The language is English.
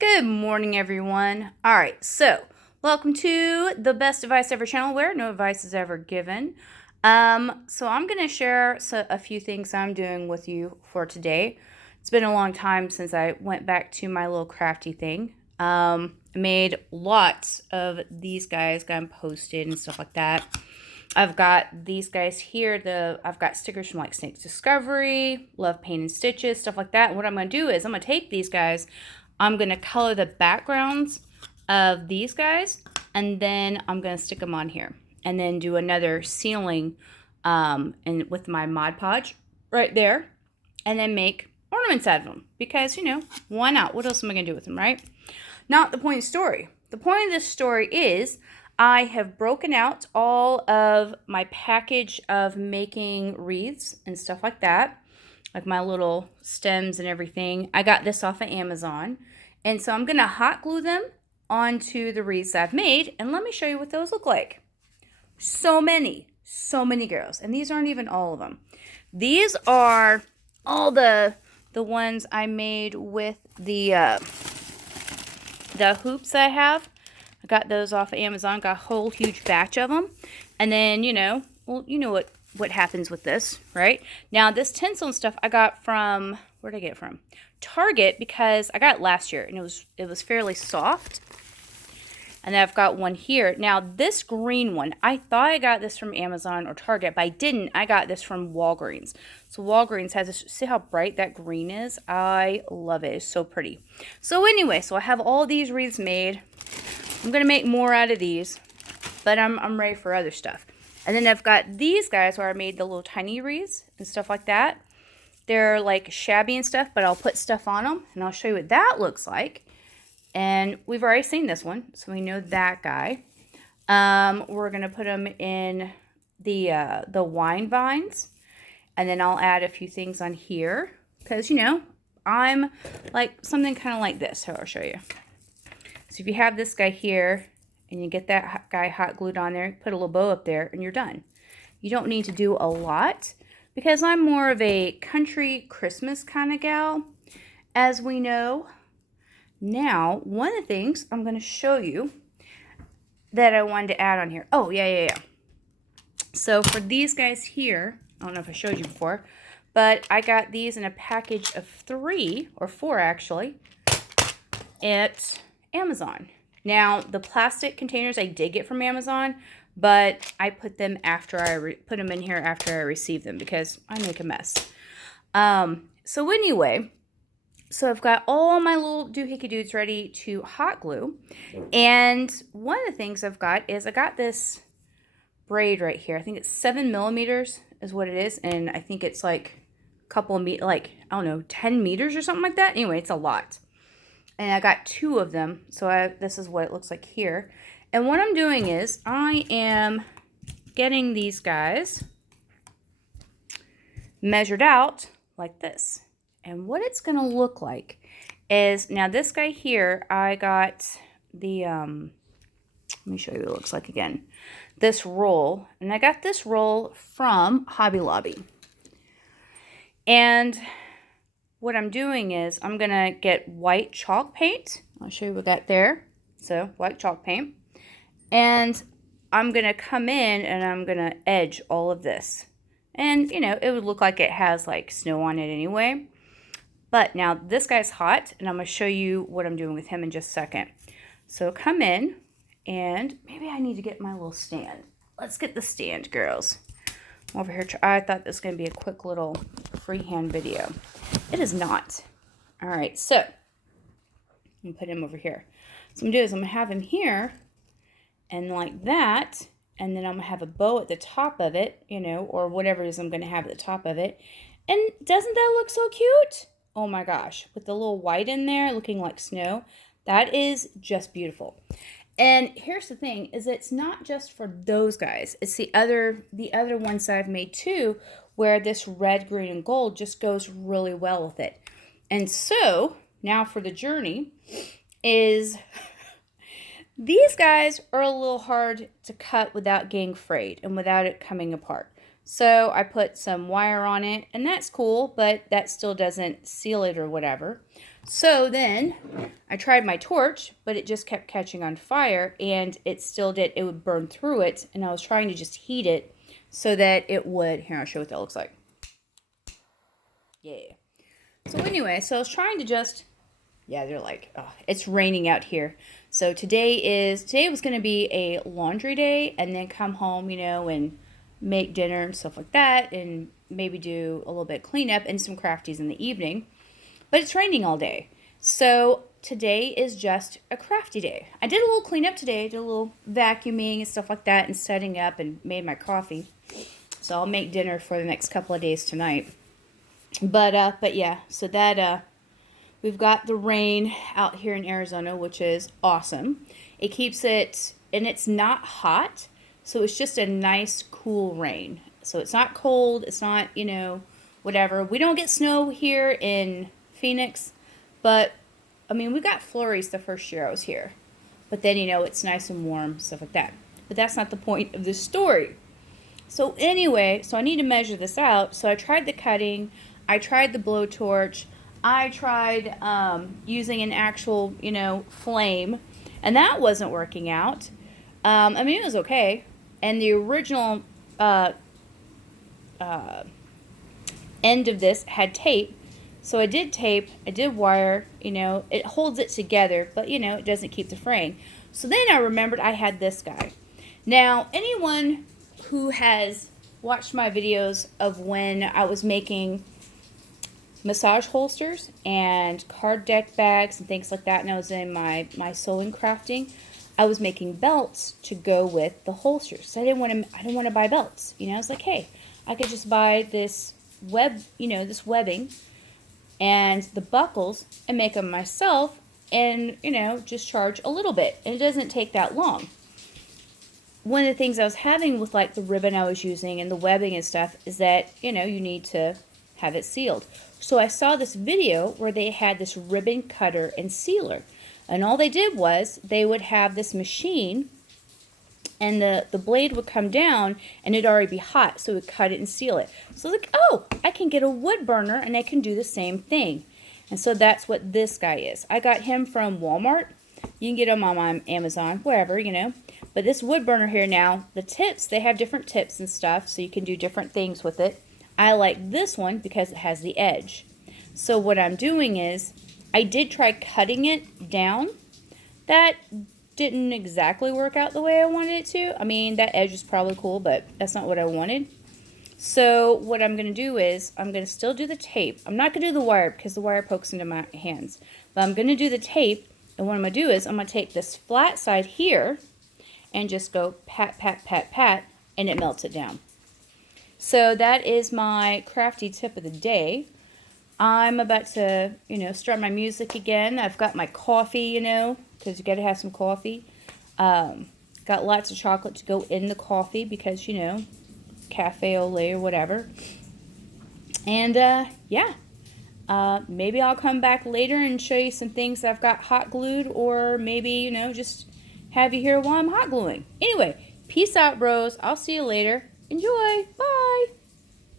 Good morning, everyone. All right, so welcome to the Best Advice Ever channel where no advice is ever given. So I'm going to share a few things I'm doing with you for today. It's been a long time since I went back to my little crafty thing. I made lots of these guys, got them posted and stuff like that. I've got these guys here. I've got stickers from like Snake's Discovery, Love Paint and Stitches, stuff like that. And what I'm going to do is I'm going to take these guys, I'm going to color the backgrounds of these guys, and then I'm going to stick them on here. And then do another ceiling and with my Mod Podge right there. And then make ornaments out of them. Because, you know, why not? What else am I going to do with them, right? Not the point of the story. The point of this story is I have broken out all of my package of making wreaths and stuff like that. Like my little stems and everything. I got this off of Amazon. And so I'm going to hot glue them onto the wreaths I've made. And let me show you what those look like. So many girls. And these aren't even all of them. These are all the ones I made with the hoops I have. I got those off of Amazon. Got a whole huge batch of them. And then, you know, well, you know what happens with this, right? Now, this tinsel and stuff I got from, where did I get it from? Target, because I got it last year, and it was fairly soft. And then I've got one here. Now, this green one, I thought I got this from Amazon or Target, but I didn't. I got this from Walgreens. So Walgreens has this, see how bright that green is? I love it. It's so pretty. So anyway, so I have all these wreaths made. I'm going to make more out of these, but I'm ready for other stuff. And then I've got these guys where I made the little tiny wreaths and stuff like that. They're like shabby and stuff, but I'll put stuff on them, and I'll show you what that looks like. And we've already seen this one, so we know that guy. We're going to put them in the wine vines, and then I'll add a few things on here, because, you know, I'm like something kind of like this, so I'll show you. So if you have this guy here, and you get that guy hot glued on there, put a little bow up there, and you're done. You don't need to do a lot, because I'm more of a country Christmas kind of gal, as we know. Now, one of the things I'm going to show you that I wanted to add on here. Oh, yeah. So for these guys here, I don't know if I showed you before, but I got these in a package of 3, or 4 actually, at Amazon. Now, the plastic containers I did get from Amazon, but I put them after I put them in here after I received them, because I make a mess. So anyway, so I've got all my little doohickey dudes ready to hot glue. And one of the things I've got is I got this braid right here. I think it's 7 millimeters is what it is. And I think it's like a couple of like, I don't know, 10 meters or something like that. Anyway, it's a lot. And I got 2 of them. So this is what it looks like here. And what I'm doing is I am getting these guys measured out like this. And what it's going to look like is, now this guy here, I got the, let me show you what it looks like again. This roll, and I got this roll from Hobby Lobby. And what I'm doing is I'm going to get white chalk paint. I'll show you what I got there. So, white chalk paint. And I'm going to come in and I'm going to edge all of this. And, you know, it would look like it has like snow on it anyway. But now this guy's hot, and I'm going to show you what I'm doing with him in just a second. So come in, and maybe I need to get my little stand. Let's get the stand, girls. I'm over here. I thought this was going to be a quick little freehand video. It is not. All right, so I'm going to put him over here. So I'm going to do is I'm going to have him here, and like that, and then I'm going to have a bow at the top of it, you know, or whatever it is I'm going to have at the top of it. And doesn't that look so cute? Oh my gosh, with the little white in there looking like snow, that is just beautiful. And here's the thing, is it's not just for those guys. It's the other ones that I've made too, where this red, green, and gold just goes really well with it. And so, now for the journey is, these guys are a little hard to cut without getting frayed and without it coming apart. So I put some wire on it, and that's cool, but that still doesn't seal it or whatever. So then I tried my torch, but it just kept catching on fire, and it still did. It would burn through it, and I was trying to just heat it so that it would. Here, I'll show you what that looks like. Yeah. So anyway, so I was trying to just. Yeah, they're like, oh, it's raining out here. So today was going to be a laundry day, and then come home, and make dinner and stuff like that, and maybe do a little bit of cleanup and some crafties in the evening. But it's raining all day. So today is just a crafty day. I did a little cleanup today, did a little vacuuming and stuff like that, and setting up, and made my coffee. So I'll make dinner for the next couple of days tonight. But yeah, so that we've got the rain out here in Arizona, which is awesome. It keeps it, and it's not hot, so it's just a nice cool rain. So it's not cold, it's not, whatever. We don't get snow here in Phoenix, but I mean, we got flurries the first year I was here. But then, it's nice and warm, stuff like that. But that's not the point of this story. So anyway, so I need to measure this out. So I tried the cutting, I tried the blowtorch, I tried using an actual, flame, and that wasn't working out. I mean, it was okay. And the original end of this had tape. So I did tape, I did wire, it holds it together, but, it doesn't keep the fraying. So then I remembered I had this guy. Now, anyone who has watched my videos of when I was making massage holsters and card deck bags and things like that, and I was in my sewing crafting, I was making belts to go with the holsters. So I didn't want to buy belts. I was like, hey, I could just buy this this webbing and the buckles and make them myself, and just charge a little bit, and it doesn't take that long. One of the things I was having with like the ribbon I was using and the webbing and stuff is that you need to have it sealed. So I saw this video where they had this ribbon cutter and sealer, and all they did was they would have this machine, and the blade would come down, and it'd already be hot, so it would cut it and seal it. So I was like, oh, I can get a wood burner, and I can do the same thing. And so that's what this guy is. I got him from Walmart. You can get them on Amazon, wherever, But this wood burner here now, the tips, they have different tips and stuff, so you can do different things with it. I like this one because it has the edge. So what I'm doing is, I did try cutting it down. That didn't exactly work out the way I wanted it to. I mean, that edge is probably cool, but that's not what I wanted. So what I'm going to do is, I'm going to still do the tape. I'm not going to do the wire because the wire pokes into my hands. But I'm going to do the tape, and what I'm going to do is, I'm going to take this flat side here and just go pat, pat, pat, pat, and it melts it down. So that is my crafty tip of the day. I'm about to, start my music again. I've got my coffee, because you got to have some coffee. Got lots of chocolate to go in the coffee because, cafe au lait or whatever. And, yeah. Maybe I'll come back later and show you some things that I've got hot glued, or maybe, just have you here while I'm hot gluing. Anyway, peace out, bros. I'll see you later. Enjoy. Bye.